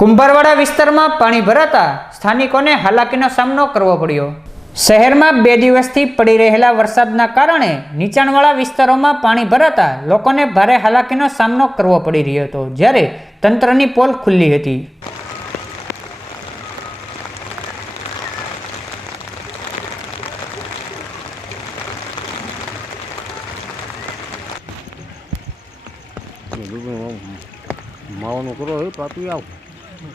કુંભારવાડા વિસ્તારમાં પાણી ભરાતા સ્થાનિકોને હાલાકીનો સામનો કરવો પડ્યો. શહેરમાં બે દિવસથી પડી રહેલા વરસાદના કારણે નીચાણવાળા વિસ્તારોમાં પાણી ભરાતા લોકોને ભારે હાલાકીનો સામનો કરવો પડી રહ્યો હતો, જ્યારે તંત્રની પોલ ખુલ્લી હતી. માવાનું કરો પાપી આવ.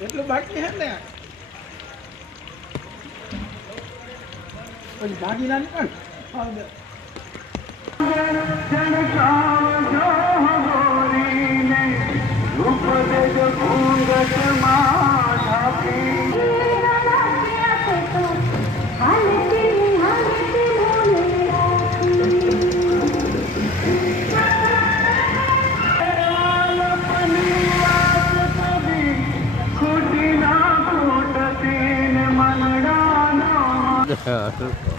એટલું બાકી હે ને? પછી ભાગી ના નીકળ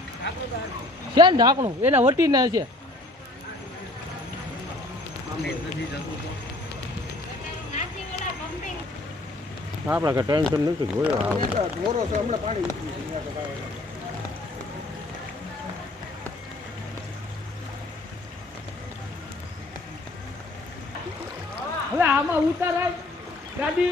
છે ને ઢાંકણું? એના વટીને છે. આપણે કઈ ટેન્શન નથી હવે આમાં ઉતારાય ગાડી